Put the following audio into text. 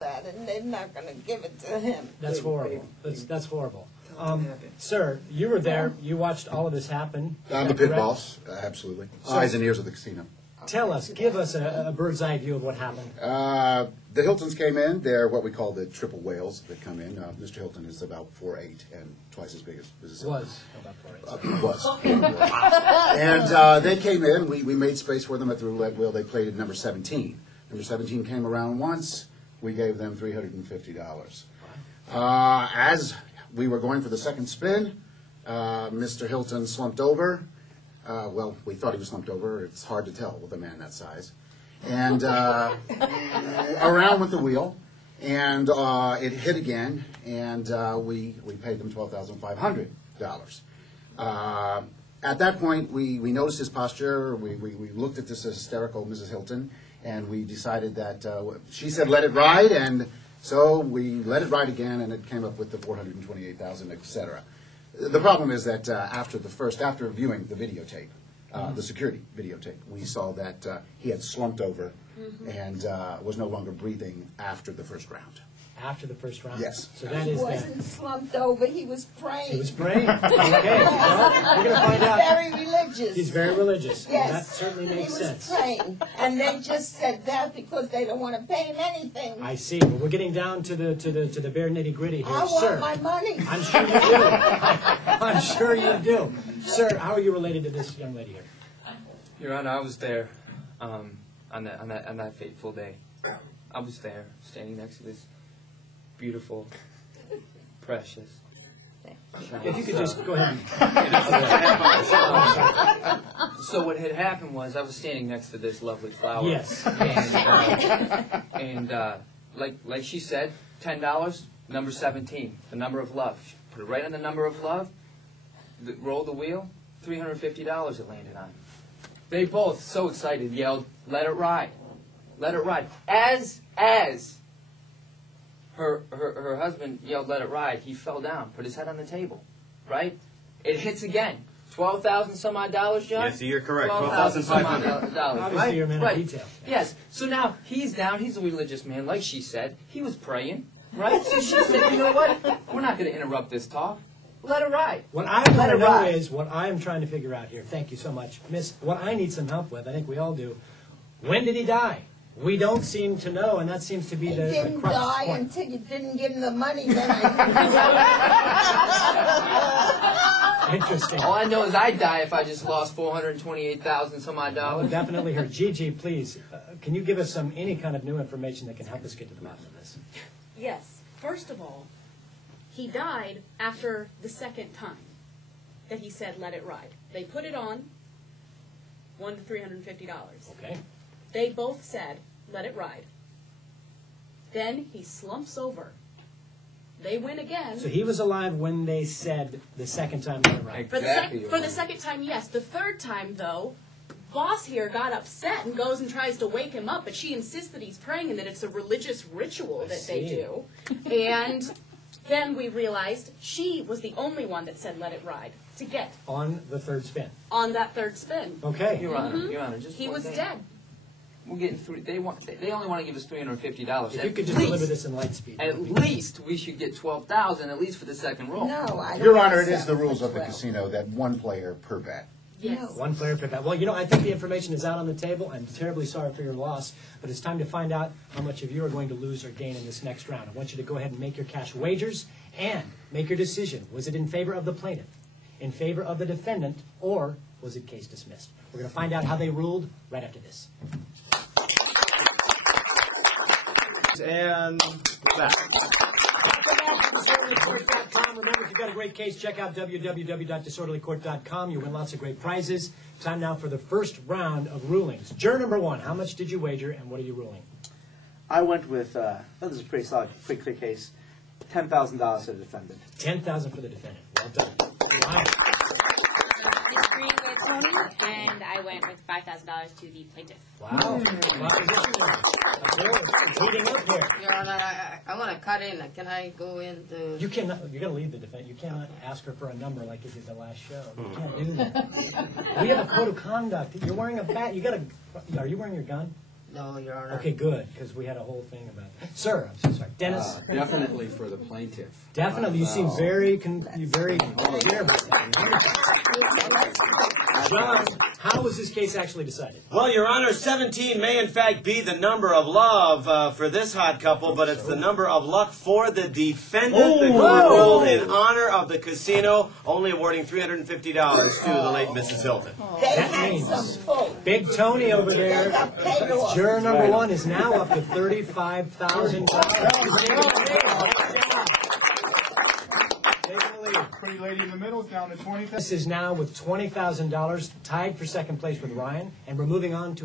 that, and they're not going to give it to him. That's horrible. That's horrible. Sir, you were there. You watched all of this happen. I'm the pit boss, absolutely. Eyes and ears of the casino. Tell us, give us a bird's eye view of what happened. The Hiltons came in. They're what we call the triple whales that come in. Mr. Hilton is about 4'8" and twice as big as Mrs. Hilton. Was about 4'8". Was. And they came in. We made space for them at the roulette wheel. They played at number 17. Number 17 came around once. We gave them $350. As we were going for the second spin, Mr. Hilton slumped over. Well, we thought he was slumped over. It's hard to tell with a man that size. And around with the wheel, and it hit again, and we paid them $12,500. At that point, we noticed his posture. We looked at this hysterical Mrs. Hilton, and we decided that she said, "Let it ride," and so we let it ride again, and it came up with the $428,000, etc. The problem is that after viewing the videotape, the security videotape, we saw that he had slumped over and was no longer breathing after the first round. After the first round? Yes. So that He is wasn't slumped over, he was praying. He was praying. Okay. Well, we're going to find out. Very religious. He's very religious. Yes. That certainly makes sense. He was praying. And they just said that because they don't want to pay him anything. I see. Well, we're getting down to the bare nitty gritty here. I want my money. I'm sure you do. I'm sure you do. Sir, how are you related to this young lady here? Your Honor, I was there on that fateful day. I was there, standing next to this beautiful, precious. If you could just go ahead. So what had happened was I was standing next to this lovely flower. Yes. And like she said, $10, number 17, the number of love. She put it right on the number of love. Roll the wheel, $350 it landed on. They both, so excited, yelled, "Let it ride, let it ride." As her husband yelled, "Let it ride," he fell down, put his head on the table, right? It hits again. $12,000 some odd dollars, John? Yes, you're correct. $12,000 some odd dollars. Obviously, you're a man of detail. Yes. So now he's down. He's a religious man, like she said. He was praying, right? So she said, "You know what? We're not going to interrupt this talk. Let it ride." What I want to know is what I am trying to figure out here. Thank you so much, Miss. What I need some help with, I think we all do. When did he die? We don't seem to know, and that seems to be the crux. He didn't die until you didn't give him the money. Then Interesting. All I know is I'd die if I just lost $428,000 some odd I would dollars. definitely hear. Gigi, please, can you give us any kind of new information that can help us get to the bottom of this? Yes. First of all, he died after the second time that he said, "Let it ride." They put it on, won $350. Okay. They both said, "Let it ride." Then he slumps over. They win again. So he was alive when they said the second time they were right. For the second time, yes. The third time, though, boss here got upset and goes and tries to wake him up, but she insists that he's praying and that it's a religious ritual that they do. And then we realized she was the only one that said, "Let it ride," to get On the third spin. on that third spin. Okay. Your Honor, just He one was thing. dead. We're getting through. They only want to give us $350. If you could just deliver this in light speed. At least we should get $12,000 at least for the second roll. no, I don't Your Honor, it is accept the rules of the 12. casino that one player per bet. Yes. One player per bet. Well, you know, I think the information is out on the table. I'm terribly sorry for your loss, but it's time to find out how much of you are going to lose or gain in this next round. I want you to go ahead and make your cash wagers and make your decision. Was it in favor of the plaintiff, in favor of the defendant, or was it case dismissed? We're going to find out how they ruled right after this. And back. DisorderlyCourt.com. Remember, if you've got a great case, check out www.disorderlycourt.com. You win lots of great prizes. Time now for the first round of rulings. Juror number one, how much did you wager, and what are you ruling? I went with, I thought this was a pretty solid, pretty clear case, $10,000 to the defendant. $10,000 for the defendant. Well done. Wow. Disagreeing with Tony, and I went with $5,000 to the plaintiff. Wow. It's heating up here. Your Honor, I want to cut in. Can I go in? You cannot. You're going to leave the defense. You cannot ask her for a number like you did the last show. You can't do that. We have a code of conduct. You're wearing a bat. You got a. Are you wearing your gun? No, Your Honor. Okay, good, because we had a whole thing about that. Sir, I'm so sorry. Dennis? Definitely for the plaintiff. Definitely. You seem very generous. John, how was this case actually decided? Well, Your Honor, 17 may in fact be the number of love for this hot couple, but it's the number of luck for the defendant. The court ruled in honor of the casino, only awarding $350 to the late Mrs. Hilton. They That had means some pull. Big Tony over They there, got paid off. juror number 1, is now up to $35,000. Pretty lady in the middle is down to 20,000. This is now with $20,000, tied for second place with Ryan, and we're moving on to our